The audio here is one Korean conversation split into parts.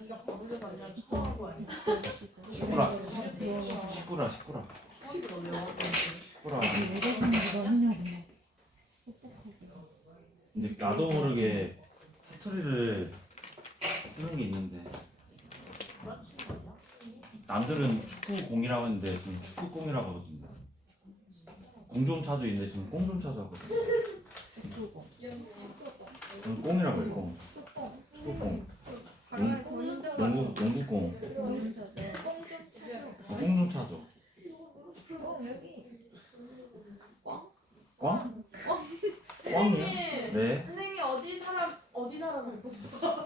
네가 바보려서 아니라 추천한 거 아니야? 시끄라. 근데 나도 모르게 사투리를 쓰는 게 있는데 남들은 축구공이라고 했는데 저는 축구공이라고 하거든요. 공좀차도 있는데 저는 꽁좀차도 하거든요. 저는 꽁이라고 해요. 꽁. 축구공. 농구공. 꽁좀차죠. 꽝? 꽝이요? 네. 선생님 어디 나라로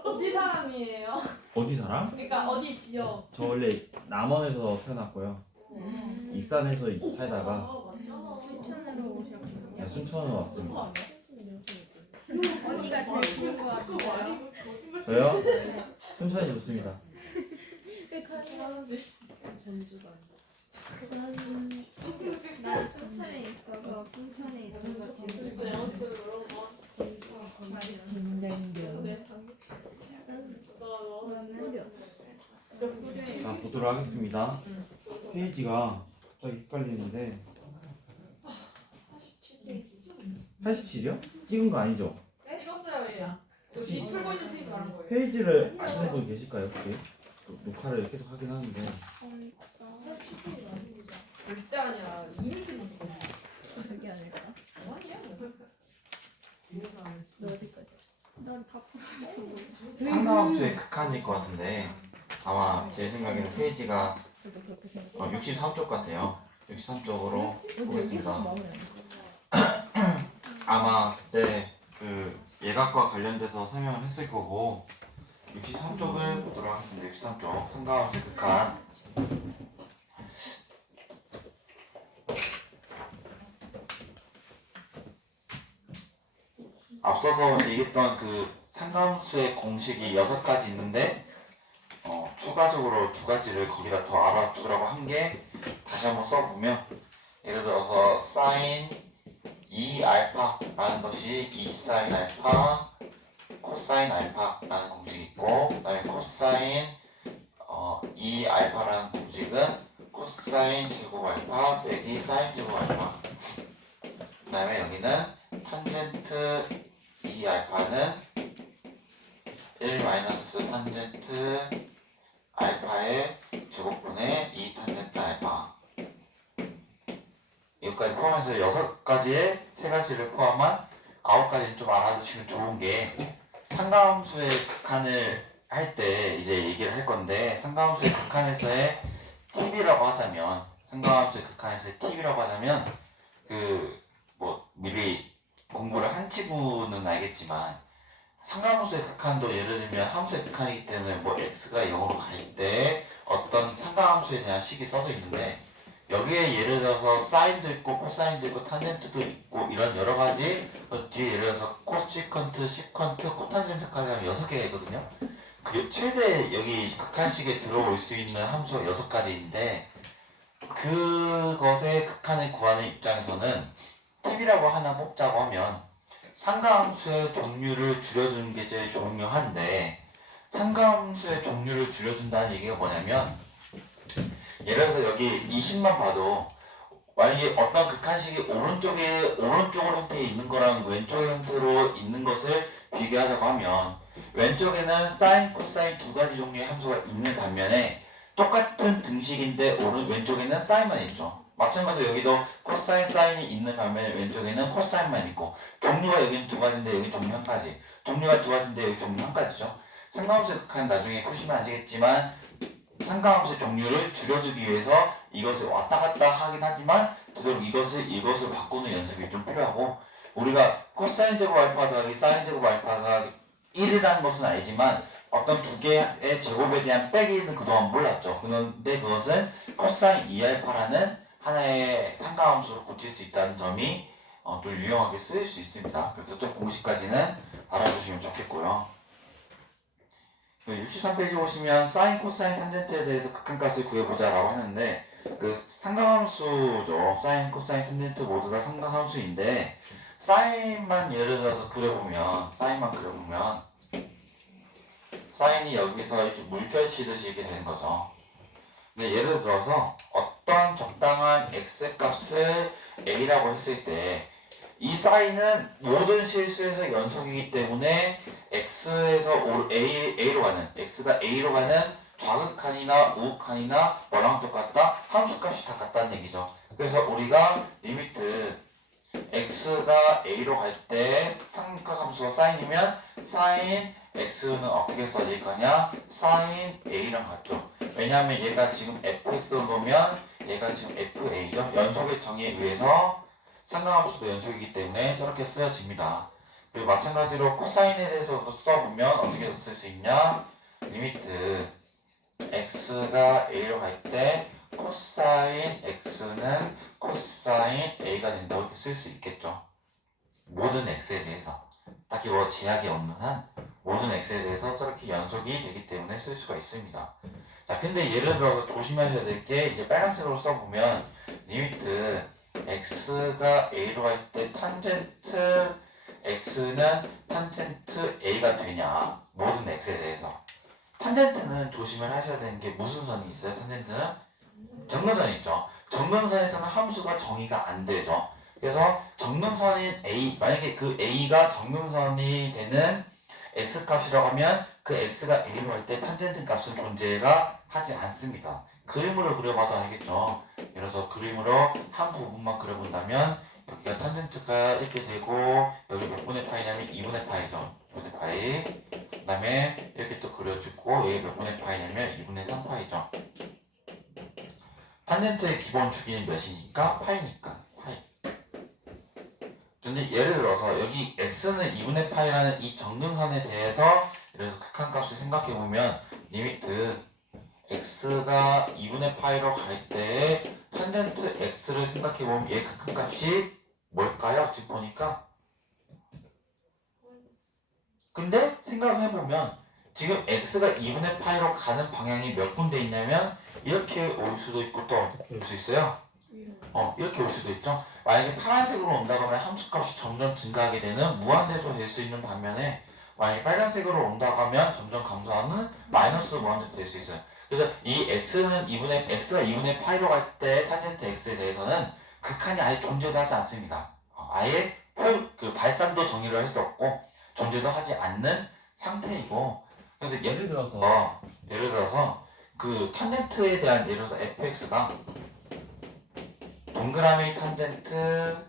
어디 사람이에요? 어디 사람? 그러니까 어디 지역? 저 원래 남원에서 태어났고요. 익산에서 살다가 순천으로 오셨군요. 네, 순천으로 왔습니다. 어디가 제일 좋은 것 같아요? 저요? 순천이 좋습니다. 난 순천에 있어서 순천에 있는 거 제일 좋아. 자, 보도록 하겠습니다. 페이지가 갑자기 헷갈리는데 87이요? 찍은 거 아니죠? 찍었어요 얘야. 지금 풀고 있는 페이지 말한 거예요. 페이지를 아시는 분 계실까요? 혹시? 녹화를 계속 하긴 하는데 절대 아니야. 이미 찍었어. 그게 아닐까? 아니야. 너 어디까지? 난다 풀었어. 상가함수의 극한일 것 같은데 아마 제 생각에는 페이지가 저도 그렇게 생각해. 63쪽 같아요. 63쪽으로 보겠습니다. 마음에 안 아마 그때 그 예각과 관련돼서 설명을 했을 거고 63쪽을 보도록 하겠습니다. 63쪽 상가함수의 극한. 앞서서 얘기했던 그 상가함수의 공식이 6가지 있는데 추가적으로 2가지를 거기다 더 알아두라고 한 게 다시 한번 써보면 예를 들어서 sin 2알파라는 것이 2sin 알파 코사인 알파라는 공식이 있고 그 다음에 코사인 2알파라는 공식은 코사인 제곱 알파 빼기 사인 제곱 알파 그 다음에 여기는 탄젠트 2알파는 1 마이너스 탄젠트 알파의 제곱분의 2 탄젠트 알파 여기까지 포함해서 6가지의 3가지를 포함한 9가지는 좀 알아두시면 좋은 게 상가함수의 극한을 할 때 이제 얘기를 할 건데 상가함수의 극한에서의 팁이라고 하자면 상가함수의 극한에서의 팁이라고 하자면 미리 공부를 한 치부는 알겠지만 상가함수의 극한도 예를 들면 함수의 극한이기 때문에 x가 0으로 갈 때 어떤 상가함수에 대한 식이 써져 있는데 여기에 예를 들어서 사인도 있고 코사인도 있고 탄젠트도 있고 이런 여러 가지 뒤에 예를 들어서 코시컨트, 시컨트, 코탄젠트까지 하면 6개가 있거든요. 그 최대 여기 극한식에 들어올 수 있는 함수가 6가지인데 그것의 극한을 구하는 입장에서는 팁이라고 하나 뽑자고 하면 상가함수의 종류를 줄여주는 게 제일 중요한데 상가함수의 종류를 줄여준다는 얘기가 뭐냐면 예를 들어서 여기 20만 봐도 만약에 어떤 극한식이 오른쪽 형태에 있는 거랑 왼쪽 형태로 있는 것을 비교하자고 하면 왼쪽에는 사인, 코사인 2가지 종류의 함수가 있는 반면에 똑같은 등식인데 왼쪽에는 사인만 있죠. 마찬가지로 여기도 코사인, 사인이 있는 반면에 왼쪽에는 코사인만 있고 종류가 여기는 2가지인데 여기 종류 1가지 종류가 2가지인데 여기 종류 1가지죠. 상가함수의 극한 나중에 보시면 아시겠지만 상가함수의 종류를 줄여주기 위해서 이것을 왔다 갔다 하긴 하지만 되도록 이것을 바꾸는 연습이 좀 필요하고 우리가 코사인 제곱 알파 더하기 사인 제곱 알파가 1이라는 것은 알지만 어떤 2개의 제곱에 대한 빼기는 그동안 몰랐죠. 그런데 그것은 코사인 2알파라는 하나의 상가함수로 고칠 수 있다는 점이 좀 유용하게 쓰일 수 있습니다. 그래서 좀 공식까지는 알아두시면 좋겠고요. 63페이지 보시면 사인, 코사인, 탄젠트에 대해서 극한값을 구해보자 라고 하는데 그 상가함수죠. 사인, 코사인, 탄젠트 모두 다 상가함수인데 사인만 예를 들어서 그려보면 사인만 사인이 여기서 이렇게 물결 치듯이 이렇게 되는 거죠. 근데 예를 들어서 어떤 적당한 x 값을 a라고 했을 때 이 사인은 모든 실수에서 연속이기 때문에 x에서 a로 가는 x가 a로 가는 좌극한이나 우극한이나 뭐랑 똑같다? 함수값이 다 같다는 얘기죠. 그래서 우리가 리미트 x가 a로 갈 때 상극 함수가 사인이면 사인 x는 어떻게 써질 거냐? 사인 a랑 같죠. 왜냐하면 얘가 지금 fx로 놓으면 얘가 지금 fa죠. 연속의 정의에 의해서 상각함수도 연속이기 때문에 저렇게 쓰여집니다. 그리고 마찬가지로 코사인에 대해서도 써보면 어떻게 쓸 수 있냐? 리미트 x가 a로 갈 때 코사인 x는 코사인 a가 된다고 이렇게 쓸 수 있겠죠. 모든 x에 대해서 딱히 뭐 제약이 없는 한 모든 x에 대해서 저렇게 연속이 되기 때문에 쓸 수가 있습니다. 자, 근데 예를 들어서 조심하셔야 될 게 이제 빨간색으로 써보면 리미트 x가 a로 갈 때 탄젠트 x는 탄젠트 a가 되냐? 모든 x에 대해서. 탄젠트는 조심을 하셔야 되는 게 무슨 선이 있어요? 탄젠트는 정근선이 있죠. 정근선에서는 함수가 정의가 안 되죠. 그래서 정근선인 a, 만약에 그 a가 정근선이 되는 x값이라고 하면 그 x가 a로 갈 때 탄젠트 값은 존재가 하지 않습니다. 그림으로 그려봐도 알겠죠. 예를 들어서 그림으로 한 부분만 그려본다면 여기가 탄젠트가 이렇게 되고 여기 몇 분의 파이냐면 2분의 파이죠. 2분의 파이. 그 다음에 이렇게 또 그려주고 여기 몇 분의 파이냐면 2분의 3파이죠. 탄젠트의 기본 주기는 몇이니까? 파이니까. 파이. 근데 예를 들어서 여기 x는 2분의 파이라는 이 정근선에 대해서 그래서 극한값을 생각해보면 리미트 x가 2분의 파이로 갈 때 탄젠트 x를 생각해보면 얘 극한값이 뭘까요? 지금 보니까 근데 생각해보면 지금 x가 2분의 파이로 가는 방향이 몇 군데 있냐면 이렇게 올 수도 있고 또 어떻게 올 수 있어요? 이렇게 올 수도 있죠. 만약에 파란색으로 온다고 하면 함수값이 점점 증가하게 되는 무한대도 될 수 있는 반면에 만약에 빨간색으로 온다고 하면 점점 감소하는 마이너스 무한대도 될 수 있어요. 그래서 이 x가 2분의 파이로 갈 때 탄젠트 x에 대해서는 극한이 아예 존재도 하지 않습니다. 아예 그 발산도 정의를 할 수 없고 존재도 하지 않는 상태이고 그래서 예를 들어서 그 탄젠트에 대한 예를 들어서 fx가 동그라미 탄젠트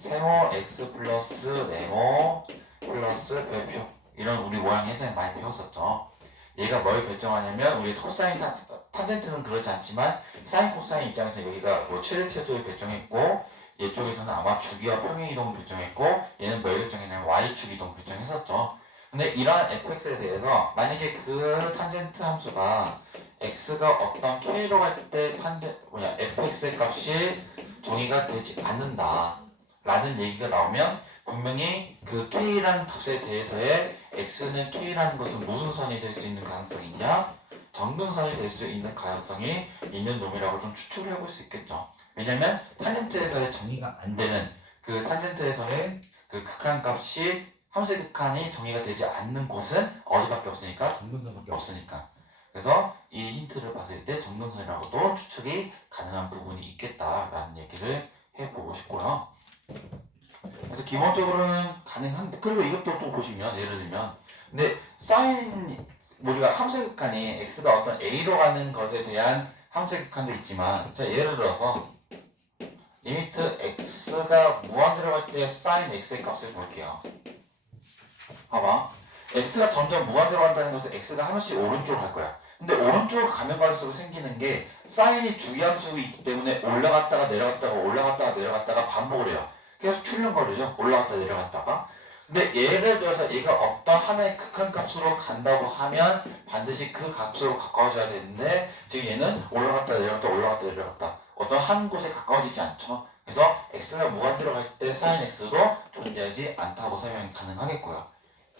세모 x 플러스 네모 플러스 별표 이런 우리 모양 예전에 많이 배웠었죠. 얘가 뭘 결정하냐면 우리 코사인 탄젠트는 그렇지 않지만 사인 코사인 입장에서 여기가 뭐 최대 최소를 결정했고 이쪽에서는 아마 주기와 평행 이동을 결정했고 얘는 뭘 결정했냐면 y축 이동 결정했었죠. 근데 이러한 fx에 대해서 만약에 그 탄젠트 함수가 x가 어떤 k로 갈 때 fx의 값이 정의가 되지 않는다 라는 얘기가 나오면 분명히 그 k라는 값에 대해서의 x는 k라는 것은 무슨 선이 될 수 있는 가능성이 있냐? 정근선이 될 수 있는 가능성이 있는 놈이라고 좀 추측을 해볼 수 있겠죠. 왜냐면 탄젠트에서의 정의가 안 되는 그 탄젠트에서의 그 극한값이 함수의 극한이 정의가 되지 않는 곳은 어디밖에 없으니까? 정근선밖에 없으니까. 그래서 이 힌트를 봤을 때 정근선이라고도 추측이 가능한 부분이 있겠다라는 얘기를 해보고 싶고요. 그래서 기본적으로는 가능한데 그리고 이것도 또 보시면 예를 들면 근데 사인 우리가 함수의 극한이 x가 어떤 a로 가는 것에 대한 함수의 극한도 있지만 자 예를 들어서 리미트 x가 무한대로 갈 때 사인 x의 값을 볼게요. 봐봐 x가 점점 무한대로 간다는 것은 x가 하나씩 오른쪽으로 갈 거야. 근데 오른쪽으로 가면 갈수록 생기는 게 사인이 주기함수이기 때문에 올라갔다가 내려갔다가 반복을 해요. 계속 출렁거리죠. 올라갔다 내려갔다가. 근데 예를 들어서 얘가 어떤 하나의 극한값으로 간다고 하면 반드시 그 값으로 가까워져야 되는데 지금 얘는 올라갔다 내려갔다 어떤 한 곳에 가까워지지 않죠. 그래서 x가 무한대로 갈 때 sin x도 존재하지 않다고 설명이 가능하겠고요.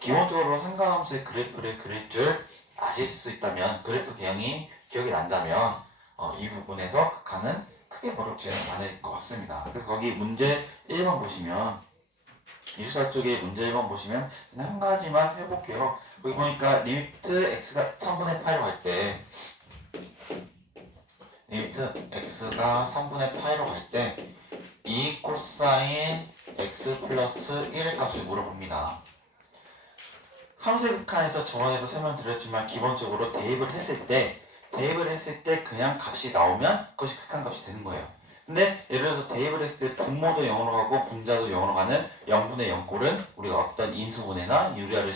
기본적으로 상가함수의 그래프를 그릴 줄 아실 수 있다면 그래프 개형이 기억이 난다면 이 부분에서 극한은 크게 어렵지는 않을 것 같습니다. 그래서 거기 문제 1번 보시면 24쪽에 문제 1번 보시면 그냥 한 가지만 해볼게요. 여기 보니까 리미트 x가 3분의 8로 갈 때 리미트 x가 3분의 8로 갈 때 2 코사인 x 플러스 1의 값을 물어봅니다. 함수 극한에서 저번에도 설명드렸지만 기본적으로 대입을 했을 때 그냥 값이 나오면 그것이 극한값이 되는 거예요. 근데 예를 들어서 대입을 했을 때 분모도 0으로 가고 분자도 0으로 가는 0분의 0꼴은 우리가 어떤 인수분해나 유리화를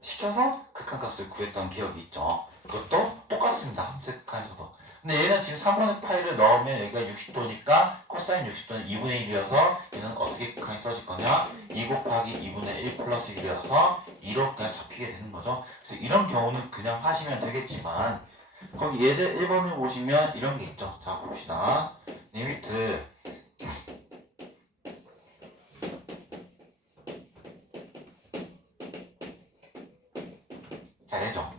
시켜서 극한값을 구했던 기억이 있죠. 그것도 똑같습니다. 함수 극한에서도. 근데 얘는 지금 3분의 8을 넣으면 여기가 60도니까 코사인 60도는 2분의 1이어서 얘는 어떻게 극한이 써질 거냐? 2 곱하기 2분의 1 플러스 1이어서 2로 그냥 잡히게 되는 거죠. 그래서 이런 경우는 그냥 하시면 되겠지만 거기 예제 1번을 보시면 이런 게 있죠. 자 봅시다. 리미트 자 얘죠.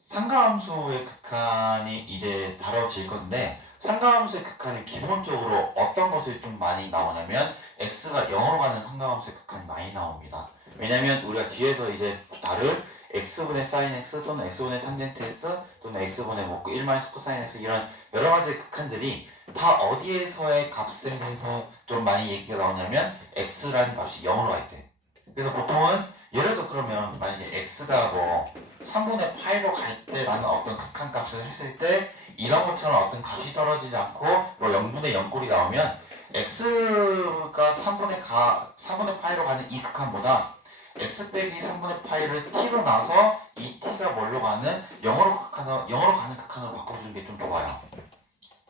상가함수의 극한이 이제 다뤄질 건데 상가함수의 극한은 기본적으로 어떤 것을 좀 많이 나오냐면 x가 0으로 가는 상가함수의 극한이 많이 나옵니다. 왜냐면 우리가 뒤에서 이제 다룰 x분의 sin x 또는 x분의 탄젠트 x 또는 x분의 뭐 1 코사인 x 이런 여러 가지 극한들이 다 어디에서의 값을 해서 좀 많이 얘기가 나오냐면 x라는 값이 0으로 갈 때. 그래서 보통은 예를 들어서 그러면 만약에 x가 뭐 3분의 8로 갈 때라는 어떤 극한 값을 했을 때 이런 것처럼 어떤 값이 떨어지지 않고 뭐 0분의 0꼴이 나오면 x가 3분의 8로 가는 이 극한보다 x 빼기 3분의 8을 t로 나서 이 t가 뭘로 가는 0으로 가는 극한으로 바꿔주는 게 좀 좋아요.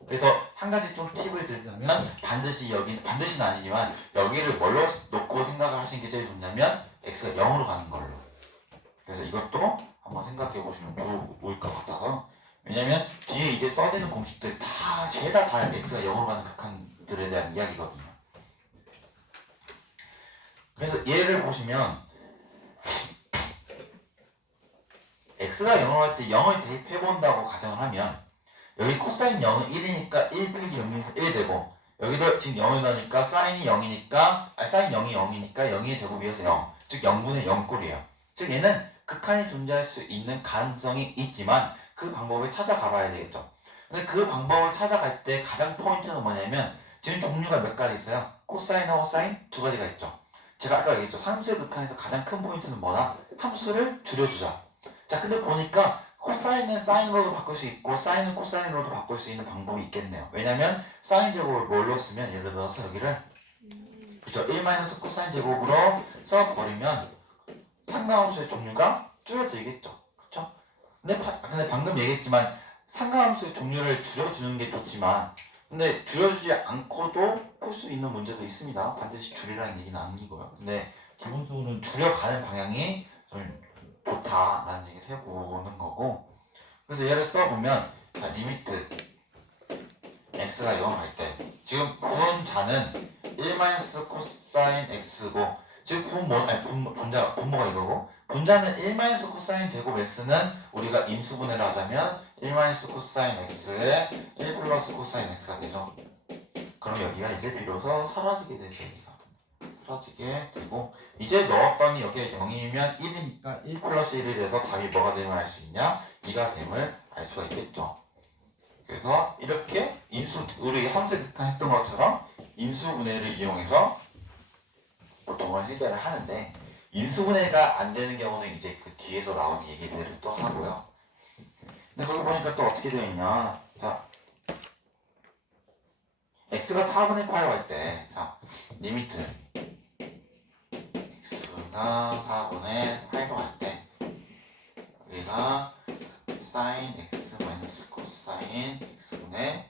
그래서 한 가지 좀 팁을 드리자면 반드시는 아니지만 여기를 뭘로 놓고 생각을 하시는 게 제일 좋냐면 x가 0으로 가는 걸로. 그래서 이것도 한번 생각해 보시면 좋을 것 같아서 왜냐면 뒤에 이제 써지는 공식들이 죄다 x가 0으로 가는 극한들에 대한 이야기거든요. 그래서 얘를 보시면 x가 0으로 갈 때 0을 대입해본다고 가정을 하면 여기 코사인 0은 1이니까 1 빼기 0에서 1 되고 여기도 지금 0을 넣으니까 사인이 0이니까 사인 0이 0이니까 0의 제곱이어서 0 즉 0분의 0꼴이에요. 즉 얘는 극한이 존재할 수 있는 가능성이 있지만 그 방법을 찾아가 봐야 되겠죠. 근데 그 방법을 찾아갈 때 가장 포인트는 뭐냐면 지금 종류가 몇 가지 있어요. 코사인하고 사인 두 가지가 있죠. 제가 아까 얘기했죠. 함수의 극한에서 가장 큰 포인트는 뭐다? 함수를 줄여주자. 자 근데 보니까 코사인은 사인으로도 바꿀 수 있고 사인은 코사인으로도 바꿀 수 있는 방법이 있겠네요. 왜냐면 사인 제곱을 뭘로 쓰면 예를 들어서 여기를 그죠 1 코사인 제곱으로 써버리면 상가함수의 종류가 줄어들겠죠. 그쵸? 근데 방금 얘기했지만 상가함수의 종류를 줄여주는 게 좋지만 근데 줄여주지 않고도 풀 수 있는 문제도 있습니다. 반드시 줄이라는 얘기는 아니고요. 근데 기본적으로는 줄여가는 방향이 좀 좋다라는 얘기를 해보는 거고 그래서 얘를 써보면 자 리미트 x가 0을 갈 때 지금 분자는 1 코사인 x고 즉 분모가 이거고 분자는 1 코사인 제곱 x는 우리가 인수분해를 하자면 1 코사인 x에 1 플러스 코사인 x가 되죠. 그럼 여기가 이제 비로소 사라지게 되죠. 사라지게 되고 이제 넣었더니 여기에 0이면 1이니까 1 플러스 1이 돼서 답이 뭐가 됨을 알 수 있냐? 2가 됨을 알 수가 있겠죠. 그래서 이렇게 우리 함수 극한 했던 것처럼 인수분해를 이용해서 보통은 해결을 하는데 인수분해가 안 되는 경우는 이제 그 뒤에서 나온 얘기들을 또 하고요. 근데 거기 보니까 또 어떻게 되어 있냐? 자, x가 4분의 8로 갈 때, 자, 리미트 x가 4분의 8로 갈 때, 여기가 sin x 마이너스 코사인 x분의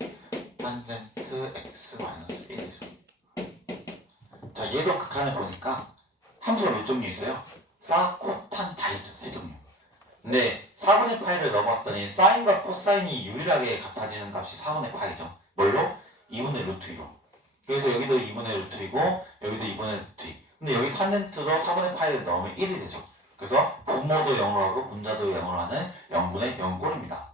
탄젠트 x 마이너스 1이죠. 자, 얘도 극한을 보니까 함수가 몇 종류 있어요? 사, 코, 탄 다 있죠. 세 종류. 근데 4분의 8을 넣어봤더니 사인과 코사인이 유일하게 같아지는 값이 4분의 8이죠. 뭘로? 2분의 루트 2로. 그래서 여기도 2분의 루트 2고 여기도 2분의 루트 2. 근데 여기 탄젠트로 4분의 8을 넣으면 1이 되죠. 그래서 분모도 0으로 하고 분자도 0으로 하는 0분의 0꼴입니다.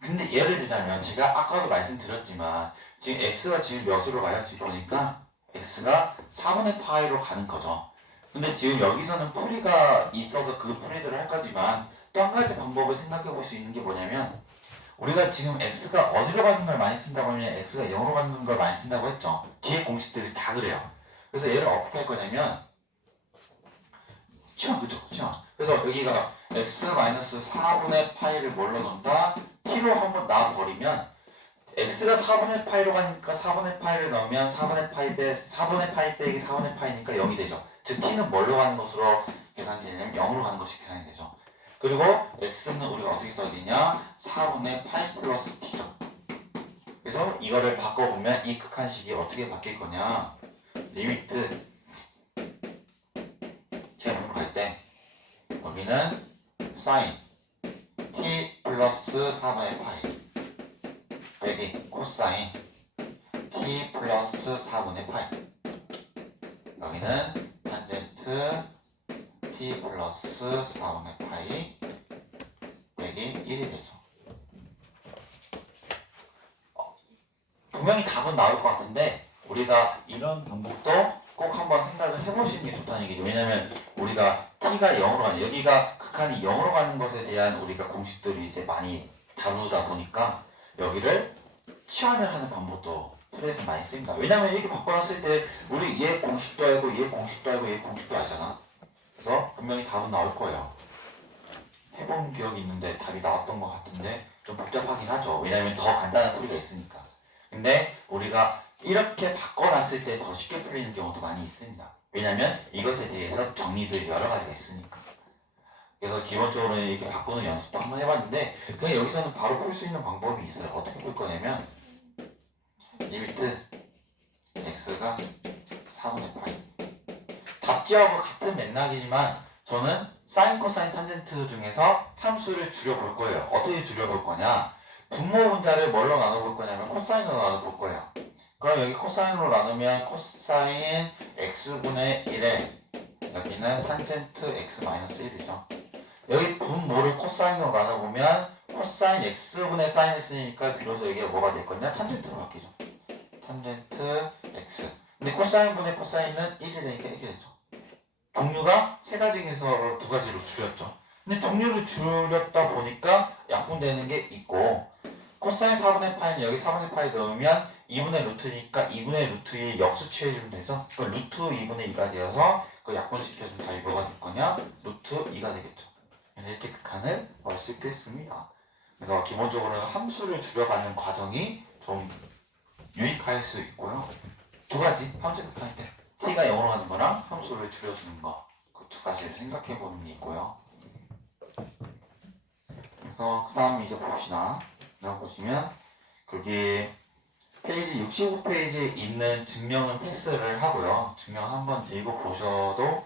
근데 예를 들자면 제가 아까도 말씀드렸지만 지금 x가 지금 몇으로 가요? 지금 보니까 x가 4분의 파이로 가는 거죠. 근데 지금 여기서는 풀이가 있어서 그 풀이들을 할 거지만 또 한 가지 방법을 생각해 볼 수 있는 게 뭐냐면 우리가 지금 x가 어디로 가는 걸 많이 쓴다고 하면 x가 0으로 가는 걸 많이 쓴다고 했죠. 뒤에 공식들이 다 그래요. 그래서 얘를 어떻게 할 거냐면 치원 그죠? 치원. 그래서 여기가 x-4분의 파이를 뭘로 넣는다? t로 한번 놔버리면 x가 4분의 파이로 가니까 4분의 파이를 넣으면 4분의 파이 빼기 4분의 파이니까 0이 되죠. 즉 t는 뭘로 가는 것으로 계산이 되냐면 0으로 가는 것이 계산이 되죠. 그리고 x는 우리가 어떻게 써지냐? 4분의 파이 플러스 t죠. 그래서 이거를 바꿔보면 이 극한식이 어떻게 바뀔 거냐? 리미트 제곱으로 갈 때 여기는 사인 t 플러스 4분의 파이 빼기 코사인 t 플러스 4분의 파이 여기는 탄젠트 t 플러스 4분의 파이 빼기 1이 되죠. 분명히 답은 나올 것 같은데 우리가 이런 방법 또 꼭 한번 생각을 해보시는 게 좋다는 얘기죠. 왜냐면 우리가 t가 0으로 가는 여기가 극한이 0으로 가는 것에 대한 우리가 공식들이 이제 많이 다루다 보니까 여기를 치환을 하는 방법도 풀이에서 많이 쓰입니다. 왜냐면 이렇게 바꿔놨을 때 우리 얘 공식도 알고 얘 공식도 알고 얘 공식도 알잖아. 그래서 분명히 답은 나올 거예요. 해본 기억이 있는데 답이 나왔던 것 같은데 좀 복잡하긴 하죠. 왜냐면 더 간단한 풀이가 있으니까. 근데 우리가 이렇게 바꿔놨을 때 더 쉽게 풀리는 경우도 많이 있습니다. 왜냐면 이것에 대해서 정리들이 여러 가지가 있으니까. 그래서 기본적으로 이렇게 바꾸는 연습도 한번 해봤는데 그냥 여기서는 바로 풀 수 있는 방법이 있어요. 어떻게 풀 거냐면 리미트 x가 4분의 파이 답지하고 같은 맥락이지만 저는 사인, 코사인, 탄젠트 중에서 함수를 줄여볼 거예요. 어떻게 줄여볼 거냐? 분모 분자를 뭘로 나눠볼 거냐면 코사인으로 나눠볼 거예요. 그럼 여기 코사인으로 나누면 코사인 x분의 1에 여기는 탄젠트 x-1이죠. 여기 분모를 코사인으로 나눠보면 코사인 x분의 사인 x니까 비로소 여기가 뭐가 될 거냐? 탄젠트로 바뀌죠. 탄젠트 x. 근데 코사인분의 코사인은 1이 되니까 1이 되죠. 종류가 세 가지 중에서 두 가지로 줄였죠. 근데 종류를 줄였다 보니까 약분되는 게 있고 코사인 4분의 파이는 여기 4분의 파이 넣으면 2분의 루트니까 2분의 루트에 역수 취해주면 되죠. 그 루트 2분의 2가 되어서 그 약분시켜주면 답이 뭐가 될 거냐? 루트 2가 되겠죠. 그래서 이렇게 극한을 볼 수 있겠습니다. 그래서 기본적으로는 함수를 줄여가는 과정이 좀 유익할 수 있고요. 두 가지 함수 극한일 때 t가 0으로 가는 거랑 함수를 줄여주는 거 그 두 가지를 생각해 보는 게 있고요. 그래서 그 다음 이제 봅시다. 여기 보시면 거기 페이지 65페이지에 있는 증명은 패스를 하고요. 증명 한번 읽어보셔도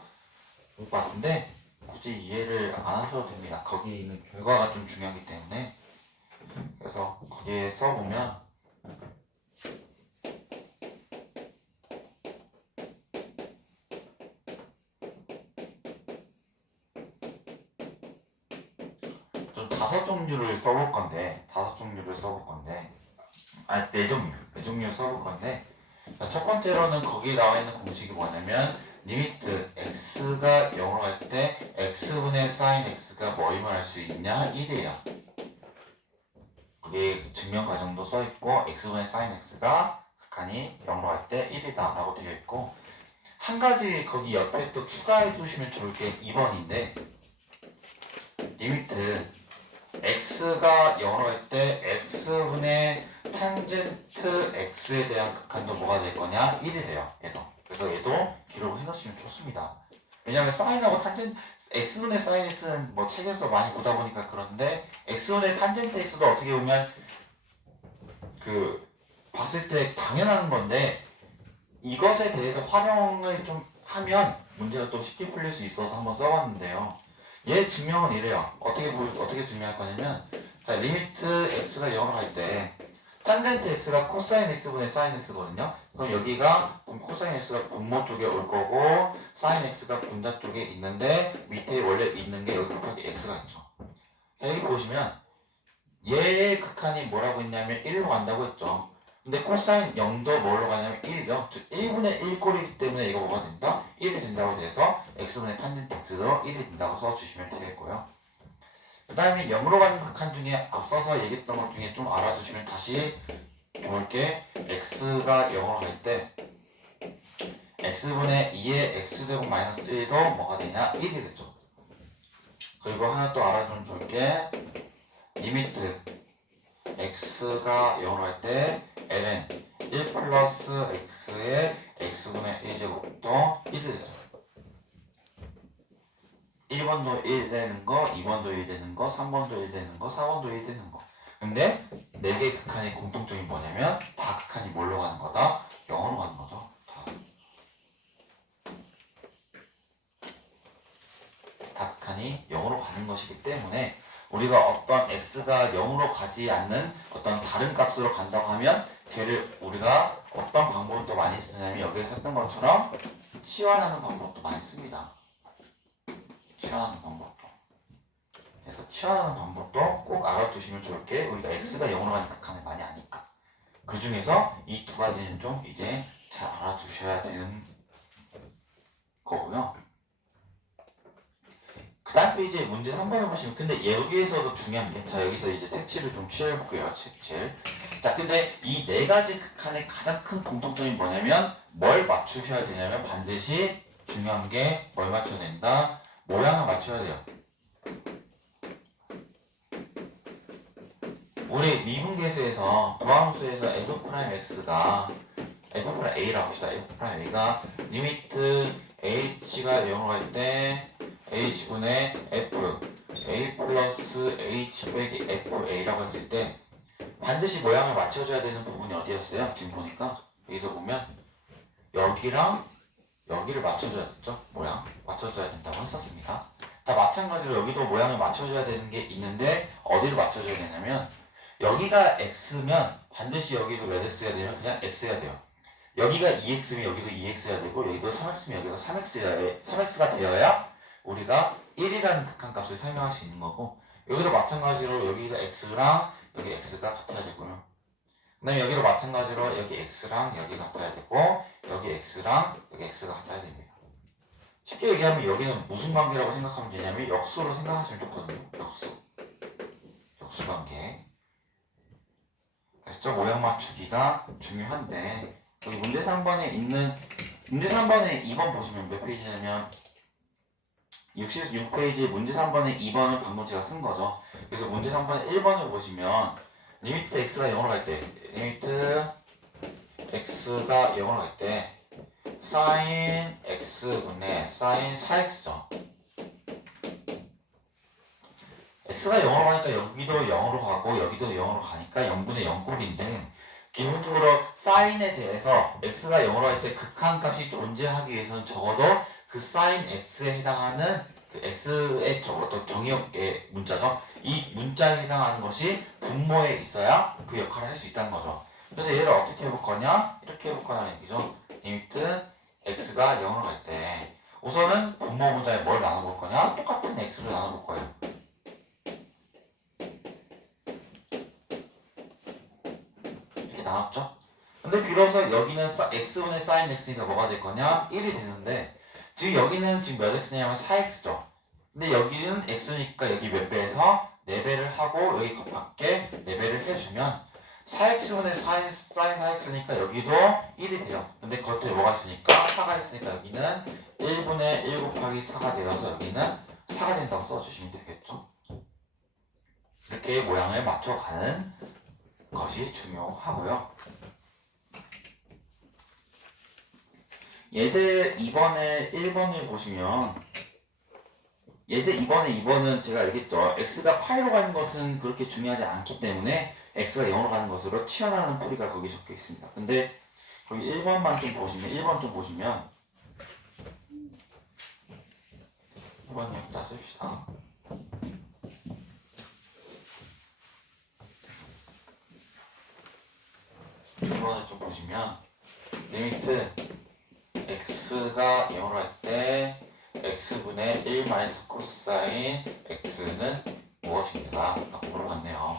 될 것 같은데 굳이 이해를 안 하셔도 됩니다. 거기 있는 결과가 좀 중요하기 때문에 그래서 거기에 써보면 좀 5종류를 써볼 건데 아니 4종류를 써볼 건데 첫 번째로는 거기에 나와 있는 공식이 뭐냐면 리미트 x가 0으로 갈 때 x분의 sin x가 뭐임을 알 수 있냐? 1이에요. 거기 증명 과정도 써있고 x분의 sin x가 극한이 0으로 갈 때 1이다 라고 되어 있고 한 가지 거기 옆에 또 추가해 주시면 좋을 게 2번인데 리미트 x가 0으로 갈 때 x분의 탄젠트 x에 대한 극한도 뭐가 될 거냐? 1이 돼요. 그래서 얘도 기록을 해놓으시면 좋습니다. 왜냐하면 사인하고 탄젠트 x분의 사인 x는 뭐 책에서 많이 보다 보니까 그런데 x분의 탄젠트 x도 어떻게 보면 그 봤을 때 당연한 건데 이것에 대해서 활용을 좀 하면 문제가 또 쉽게 풀릴 수 있어서 한번 써봤는데요. 얘 증명은 이래요. 어떻게 증명할 거냐면 자 리미트 x가 0으로 갈 때 탄젠트 x가 코사인 x분의 사인 x거든요. 그럼 여기가 코사인 x가 분모 쪽에 올 거고 사인 x가 분자 쪽에 있는데 밑에 원래 있는 게 여기 곱하기 x가 있죠. 자, 여기 보시면 얘의 극한이 뭐라고 했냐면 1로 간다고 했죠. 근데 코사인 0도 뭘로 가냐면 1이죠. 즉 1분의 1꼴이기 때문에 이거 뭐가 된다? 1이 된다고 돼서 x분의 탄젠트 x도 1이 된다고 써주시면 되겠고요. 그 다음에 0으로 가는 극한 중에 앞서서 얘기했던 것 중에 좀 알아두시면 다시 좋을게 x가 0으로 갈 때 x분의 2의 x제곱 마이너스 1도 뭐가 되냐? 1이 되죠. 그리고 하나 또 알아두면 좋을게 리미트 x가 0으로 갈 때 ln 1 플러스 x의 x분의 1제곱도 1이 되죠. 1번도 1 되는 거, 2번도 1 되는 거, 3번도 1 되는 거, 4번도 1 되는 거. 근데 4개의 극한의 공통점이 뭐냐면 다 극한이 뭘로 가는 거다? 0으로 가는 거죠. 다 극한이 0으로 가는 것이기 때문에 우리가 어떤 x가 0으로 가지 않는 어떤 다른 값으로 간다고 하면 걔를 우리가 어떤 방법을 또 많이 쓰냐면 여기서 했던 것처럼 치환하는 방법도 많이 씁니다. 치환하는 방법도. 그래서 치환하는 방법도 꼭 알아두시면 좋을 게 우리가 x가 0으로 가는 극한을 많이 아니까 그 중에서 이 두 가지는 좀 이제 잘 알아두셔야 되는 거고요. 그 다음에 이제 문제 3번을 보시면 근데 여기에서도 중요한 게 자 여기서 이제 색칠을 좀 취해볼게요. 색칠. 자 근데 이 네 가지 극한의 가장 큰 공통점이 뭐냐면 뭘 맞추셔야 되냐면 반드시 중요한 게 뭘 맞춰야 된다? 모양을 맞춰야 돼요. 우리 미분계수에서 도함수에서 f'(x가 f'(a라고 합시다. f'(a가 리미트 h가 0으로 갈 때 h분의 f a 플러스 h 빼기 fa라고 했을 때 반드시 모양을 맞춰줘야 되는 부분이 어디였어요? 지금 보니까 여기서 보면 여기랑 여기를 맞춰줘야겠죠? 모양 맞춰줘야 된다고 했었습니다. 자 마찬가지로 여기도 모양을 맞춰줘야 되는 게 있는데 어디를 맞춰줘야 되냐면 여기가 x면 반드시 여기도 몇 x가 돼요? 그냥 x가 돼요. 여기가 2x면 여기도 2x가 되고 여기도 3x면 여기도 3x가 되어야 우리가 1이라는 극한값을 설명할 수 있는 거고 여기도 마찬가지로 여기가 x랑 여기 x가 같아야 되고요. 그 다음에 여기도 마찬가지로 여기 x랑 여기 같아야 되고 여기 x랑 여기 x가 같아야 됩니다. 쉽게 얘기하면 여기는 무슨 관계라고 생각하면 되냐면 역수로 생각하시면 좋거든요. 역수 관계. 그래서 저 모양 맞추기가 중요한데 여기 문제 3번에 있는 문제 3번에 2번 보시면 몇 페이지냐면 66페이지 문제 3번에 2번을 방금 제가 쓴 거죠. 그래서 문제 3번에 1번을 보시면 리미트 x가 0으로 갈 때 리미트 x가 0으로 갈 때 sin x분의 sin 4x죠. x가 0으로 가니까 여기도 0으로 가고 여기도 0으로 가니까 0분의 0꼴인데 기본적으로 사인에 대해서 x가 0으로 갈 때 극한값이 존재하기 위해서는 적어도 그 사인 x에 해당하는 그 x의 적어도 정의역의 문자죠. 이 문자에 해당하는 것이 분모에 있어야 그 역할을 할 수 있다는 거죠. 그래서 얘를 어떻게 해볼 거냐? 이렇게 해볼 거냐는 얘기죠. 리미트 x가 0으로 갈 때 우선은 분모 문자에 뭘 나눠볼 거냐? 똑같은 x를 나눠볼 거예요. 이렇게 나눴죠? 근데 비로소 여기는 x분의 sin x니까 뭐가 될 거냐? 1이 되는데 지금 여기는 지금 몇 x냐면 4x죠. 근데 여기는 x니까 여기 몇 배에서 4배를 하고 여기 밖에 4배를 해주면 4x분의 sin 4x니까 여기도 1이 돼요. 근데 겉에 뭐가 있으니까 4가 있으니까 여기는 1분의 1 곱하기 4가 되어서 여기는 4가 된다고 써주시면 되겠죠. 이렇게 모양을 맞춰가는 것이 중요하고요. 예제 2번에 1번을 보시면 예제 2번에 2번은 제가 알겠죠. x가 파이로 가는 것은 그렇게 중요하지 않기 때문에 x가 0으로 가는 것으로 치환하는 풀이가 거기 적혀 있습니다. 근데 거기 1번만 좀 보시면 1번 좀 보시면 1번 여기다 씁시다. 1번을 좀 보시면 리미트 x가 0으로 할 때 x분의 1 마이너스 코사인 x는 무엇입니까? 라고 물어봤네요.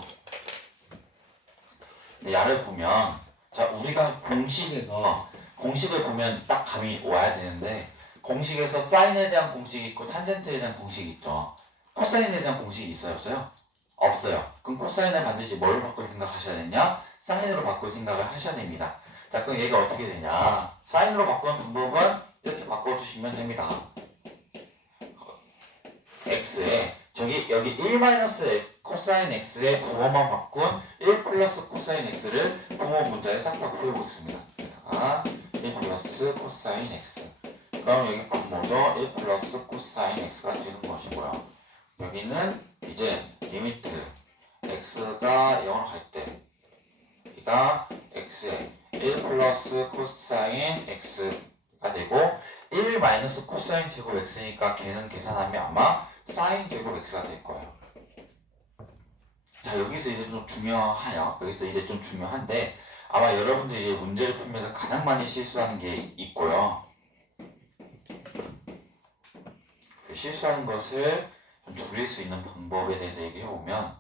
야를 보면 자 우리가 공식을 보면 딱 감이 와야 되는데 공식에서 사인에 대한 공식이 있고 탄젠트에 대한 공식이 있죠. 코사인에 대한 공식이 있어요? 없어요? 없어요. 그럼 코사인을 반드시 뭘 바꿀 생각하셔야 되냐? 사인으로 바꿀 생각을 하셔야 됩니다. 자, 그럼 얘가 어떻게 되냐? 사인으로 바꾸는 방법은 이렇게 바꿔주시면 됩니다. x에 여기 1 코사인 x의 부호만 바꾼 1 플러스 코사인 x를 부호 문자에 싹 다 구해보겠습니다. 여기다가 1 플러스 코사인 x. 그럼 여기 분모도 1 플러스 코사인 x가 되는 것이고요. 여기는 이제 리미트 x가 0으로 갈 때 여기가 x에 1 플러스 코사인 x가 되고 1 마이너스 코사인 제곱 x니까 걔는 계산하면 아마 사인 제곱 x가 될 거예요. 자, 여기서 이제 좀 중요해요. 여기서 이제 좀 중요한데 아마 여러분들이 이제 문제를 풀면서 가장 많이 실수하는 게 있고요. 그 실수하는 것을 좀 줄일 수 있는 방법에 대해서 얘기해 보면,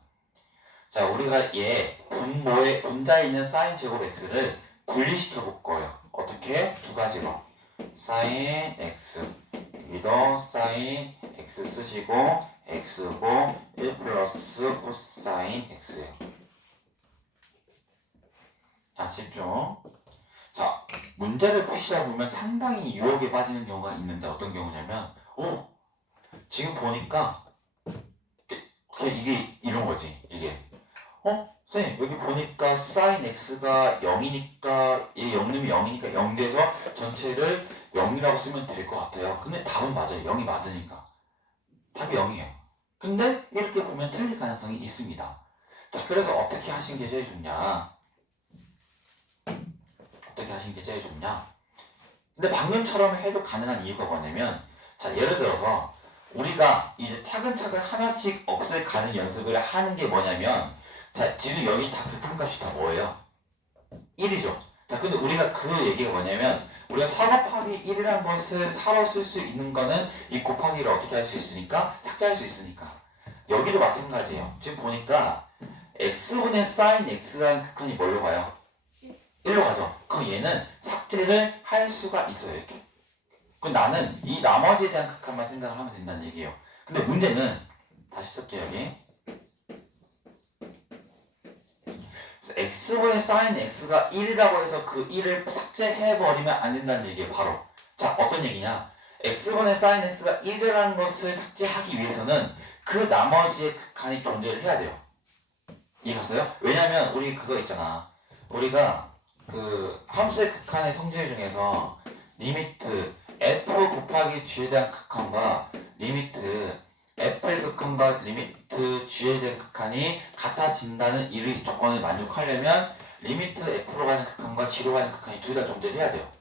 자, 우리가 얘 분모에 분자에 있는 사인 제곱 x를 분리시켜 볼 거예요. 어떻게? 두 가지로. 사인 x 여기도 사인 x 쓰시고 x고 1 플러스 코사인 x예요. 자, 집중. 자, 문제를 푸시다 보면 상당히 유혹에 빠지는 경우가 있는데 어떤 경우냐면 지금 보니까 이게 이런 거지. 이게 선생님 여기 보니까 사인 x가 0이니까 얘 0이면 0이니까 0 돼서 전체를 0이라고 쓰면 될 것 같아요. 근데 답은 맞아요. 0이 맞으니까 답이 0이에요. 근데 이렇게 보면 틀릴 가능성이 있습니다. 자, 그래서 어떻게 하신 게 제일 좋냐? 어떻게 하신 게 제일 좋냐? 근데 방금처럼 해도 가능한 이유가 뭐냐면, 자, 예를 들어서 우리가 이제 차근차근 하나씩 없애가는 연습을 하는 게 뭐냐면, 자, 지금 여기 다 극한값이 다 뭐예요? 1이죠. 자, 근데 우리가 그 얘기가 뭐냐면, 우리가 4 곱하기 1이라는 것을 4로 쓸 수 있는 거는 이 곱하기를 어떻게 할 수 있으니까? 삭제할 수 있으니까. 여기도 마찬가지예요. 지금 보니까 x분의 사인 x라는 극한이 뭘로 가요? 1로 가죠. 그럼 얘는 삭제를 할 수가 있어요. 이렇게. 그럼 나는 이 나머지에 대한 극한만 생각을 하면 된다는 얘기예요. 근데 문제는 다시 쓸게요. 여기 x분의 사인 x가 1이라고 해서 그 1을 삭제해버리면 안 된다는 얘기예요. 바로. 자, 어떤 얘기냐? x분의 사인 x가 1이라는 것을 삭제하기 위해서는 그 나머지의 극한이 존재를 해야 돼요. 이해갔어요? 왜냐면 우리 그거 있잖아. 우리가 그 함수의 극한의 성질 중에서 리미트 f 곱하기 g에 대한 극한과 리미트 f의 극한과 리미트 g에 대한 극한이 같아진다는 이 조건을 만족하려면 리미트 f로 가는 극한과 g로 가는 극한이 둘 다 존재를 해야 돼요.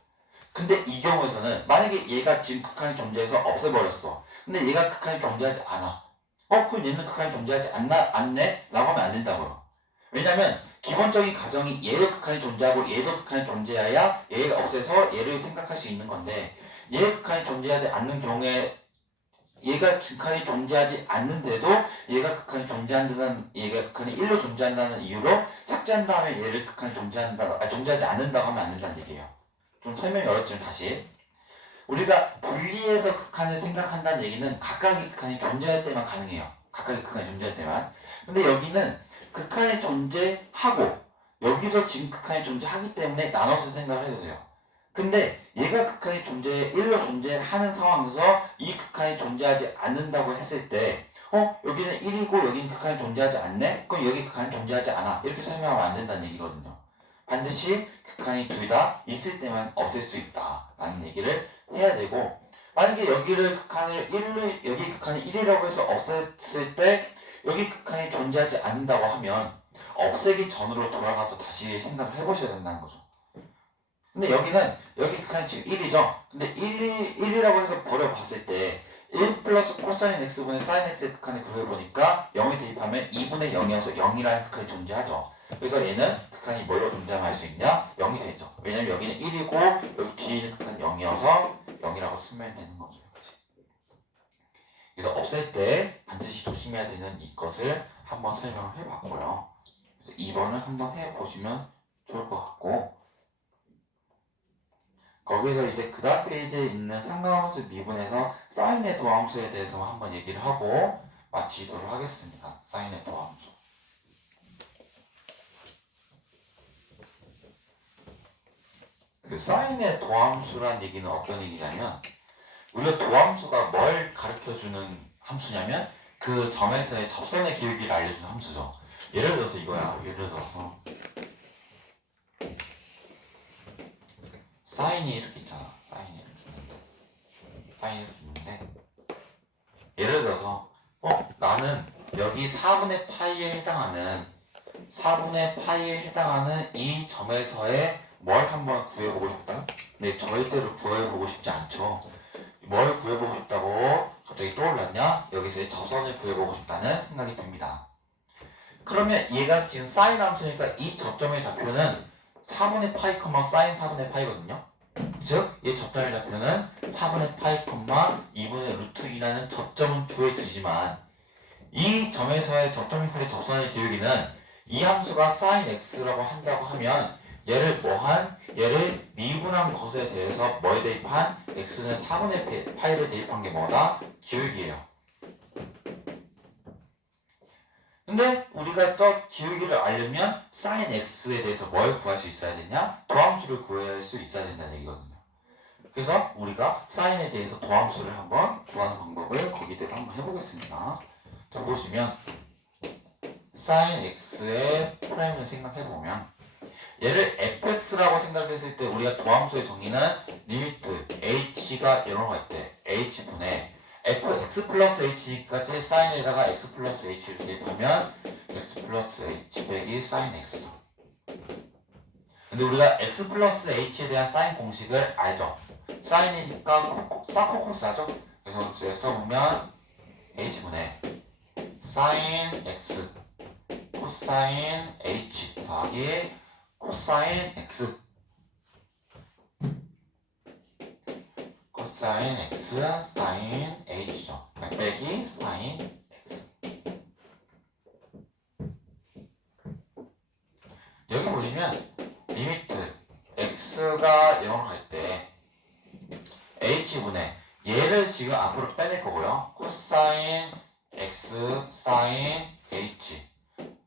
근데 이 경우에서는 만약에 얘가 지금 극한이 존재해서 없애버렸어. 근데 얘가 극한이 존재하지 않아. 그럼 얘는 극한이 존재하지 않네? 라고 하면 안 된다고요. 왜냐면 기본적인 가정이 얘의 극한이 존재하고 얘도 극한이 존재해야 얘가 없애서 얘를 생각할 수 있는 건데, 얘의 극한이 존재하지 않는 경우에 얘가 극한이 존재하지 않는데도 얘가 극한이 존재한다는, 얘가 극한이 1로 존재한다는 이유로 삭제한 다음에 얘를 극한이 존재하지 않는다고 하면 안 된다는 얘기예요. 좀 설명이 어렵지만 다시, 우리가 분리해서 극한을 생각한다는 얘기는 각각의 극한이 존재할 때만 가능해요. 각각의 극한이 존재할 때만. 근데 여기는 극한이 존재하고 여기도 지금 극한이 존재하기 때문에 나눠서 생각을 해도 돼요. 근데 얘가 극한이 1로 존재하는 상황에서 이 극한이 존재하지 않는다고 했을 때 여기는 1이고 여기는 극한이 존재하지 않네? 그럼 여기 극한이 존재하지 않아. 이렇게 설명하면 안 된다는 얘기거든요. 반드시 극한이 둘 다 있을 때만 없앨 수 있다 라는 얘기를 해야 되고, 만약에 여기 극한이 1이라고 해서 없앴을 때 여기 극한이 존재하지 않는다고 하면 없애기 전으로 돌아가서 다시 생각을 해보셔야 된다는 거죠. 근데 여기는 여기 극한이 지금 1이죠. 근데 1이라고 해서 버려봤을 때 1 플러스 코사인 x분의 사인 x의 극한을 구해보니까 0이 대입하면 2분의 0이어서 0이라는 극한이 존재하죠. 그래서 얘는 극한이 뭘로 존재할 수 있냐? 0이 되죠. 왜냐면 여기는 1이고 여기 뒤에 있는 극한이 0이어서 0이라고 쓰면 되는 거죠. 그래서 없앨 때 반드시 조심해야 되는 이것을 한번 설명을 해봤고요. 그래서 2번을 한번 해보시면 좋을 것 같고, 거기서 이제 그 다음 페이지에 있는 상관함수 미분에서 사인의 도함수에 대해서 한번 얘기를 하고 마치도록 하겠습니다. 사인의 도함수. 그 사인의 도함수란 얘기는 어떤 얘기냐면 우리가 도함수가 뭘 가르쳐주는 함수냐면 그 점에서의 접선의 기울기를 알려주는 함수죠. 예를 들어서 이거야. 예를 들어서 사인이 이렇게 있잖아. 사인이 이렇게 있는데 예를 들어서 나는 여기 4분의 파이에 해당하는 이 점에서의 뭘 한번 구해보고 싶다? 근데 절대로 구해보고 싶지 않죠. 뭘 구해보고 싶다고 갑자기 떠올랐냐? 여기서의 접선을 구해보고 싶다는 생각이 듭니다. 그러면 얘가 지금 사인 함수니까 이 접점의 좌표는 4분의 파이, 사인 4분의 파이거든요. 즉, 이 접점의 좌표는 4분의 파이, 2분의 루트 2라는 접점은 주어지지만 이 점에서의 접점에서의 접선의 기울기는 이 함수가 sin x라고 한다고 하면 얘를 얘를 미분한 것에 대해서 뭐에 대입한 x는 4분의 파이를 대입한 게 뭐다? 기울기예요. 근데 우리가 또 기울기를 알려면 sin x에 대해서 뭘 구할 수 있어야 되냐? 도함수를 구할 수 있어야 된다는 얘기거든요. 그래서 우리가 sin에 대해서 도함수를 한번 구하는 방법을 거기대로 한번 해보겠습니다. 자, 보시면 sin x의 프라임을 생각해보면 얘를 fx라고 생각했을 때 우리가 도함수의 정의는 리미트 h가 0으로 갈 때 h분의 fx 플러스 h니까 제 사인에다가 x 플러스 h를 대입하면 x 플러스 h 빼기 sin x. 근데 우리가 x 플러스 h에 대한 사인 공식을 알죠. 사인이니까 사코코스 하죠. 그래서 여기 써보면 h분의 sin x 코사인 h 더하기 코사인 x 코사인 x 사인 h죠. 빼기 사인 x. 여기 보시면 리미트 x가 0으로 갈 때 h분의 얘를 지금 앞으로 빼낼 거고요. 코사인 x 사인 h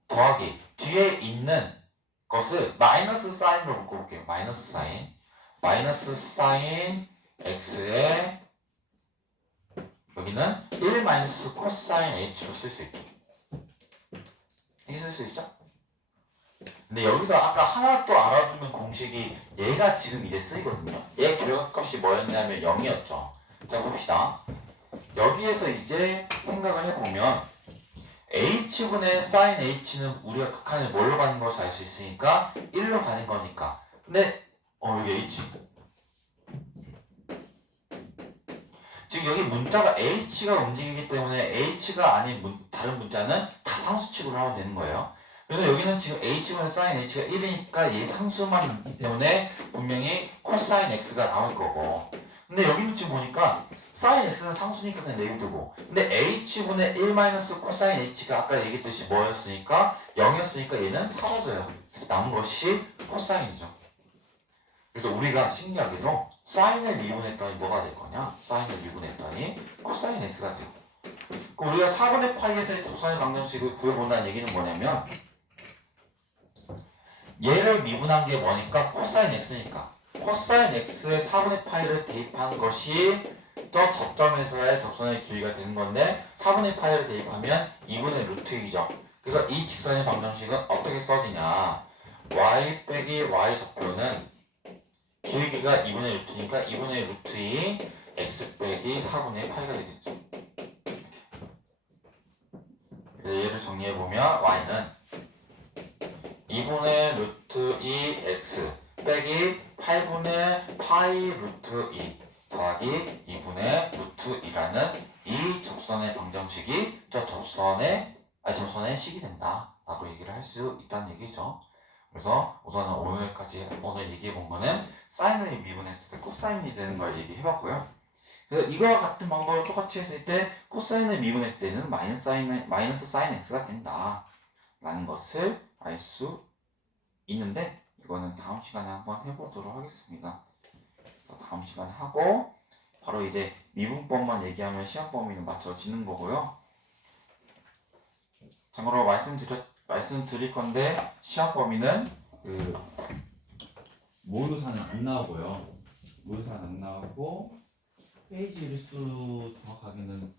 더하기 뒤에 있는 것을 마이너스 사인으로 묶어볼게요. 마이너스 사인 x에 여기는 1 마이너스 코사인 h로 쓸 수 있죠. 이게 쓸 수 있죠? 근데 여기서 아까 하나 또 알아두면 공식이 얘가 지금 이제 쓰이거든요. 얘 결과값이 뭐였냐면 0이었죠. 자, 봅시다. 여기에서 이제 생각을 해보면 h분의 sin h는 우리가 극한을 뭘로 가는 것을 알 수 있으니까 1로 가는 거니까. 근데 여기 h 지금 여기 문자가 h가 움직이기 때문에 h가 아닌 다른 문자는 다 상수칙으로 하면 되는 거예요. 그래서 여기는 지금 h분의 sin h가 1이니까 얘 상수만 때문에 분명히 코사인 x가 나올 거고. 근데 여기는 지금 보니까 sin x는 상수니까 그냥 내비두고, 근데 h분의 1 마이너스 코사인 h가 아까 얘기했듯이 뭐였으니까 0이었으니까 얘는 사라져요. 남은 것이 코사인이죠. 그래서 우리가 신기하게도 사인을 미분했더니 뭐가 될 거냐? 사인을 미분했더니 코사인 x가 돼요. 그럼 우리가 4분의 파이에서의 접선의 방정식을 구해본다는 얘기는 뭐냐면 얘를 미분한 게 뭐니까 코사인 x니까 코사인 x에 4분의 파이를 대입한 것이 저 접점에서의 접선의 길이가 되는 건데 4분의 파이를 대입하면 2분의 루트 2죠. 그래서 이 직선의 방정식은 어떻게 써지냐? y 빼기 y 좌표는 길기가 2분의 루트니까 2분의 루트 2 x 빼기 4분의 파이가 되겠죠. 이렇게. 얘를 정리해보면 y는 2분의 루트 2 x 빼기 8분의 파이 루트 2 더하기 2분의 루트 2라는 이 접선의 방정식이 저 접선의 식이 된다 라고 얘기를 할 수 있다는 얘기죠. 그래서 우선은 오늘 얘기해 본 거는 사인을 미분했을 때 코사인이 되는 걸 얘기해 봤고요. 그래서 이거와 같은 방법을 똑같이 했을 때 코사인을 미분했을 때는 마이너스 사인 x가 된다 라는 것을 알 수 있는데, 이거는 다음 시간에 한번 해보도록 하겠습니다. 다음 시간에 하고 바로 이제 미분법만 얘기하면 시험 범위는 맞춰지는 거고요. 참고로 말씀드릴 건데 시험 범위는 그 모의고사는 안 나오고요. 모의고사는 안 나오고 페이지 일수 정확하게는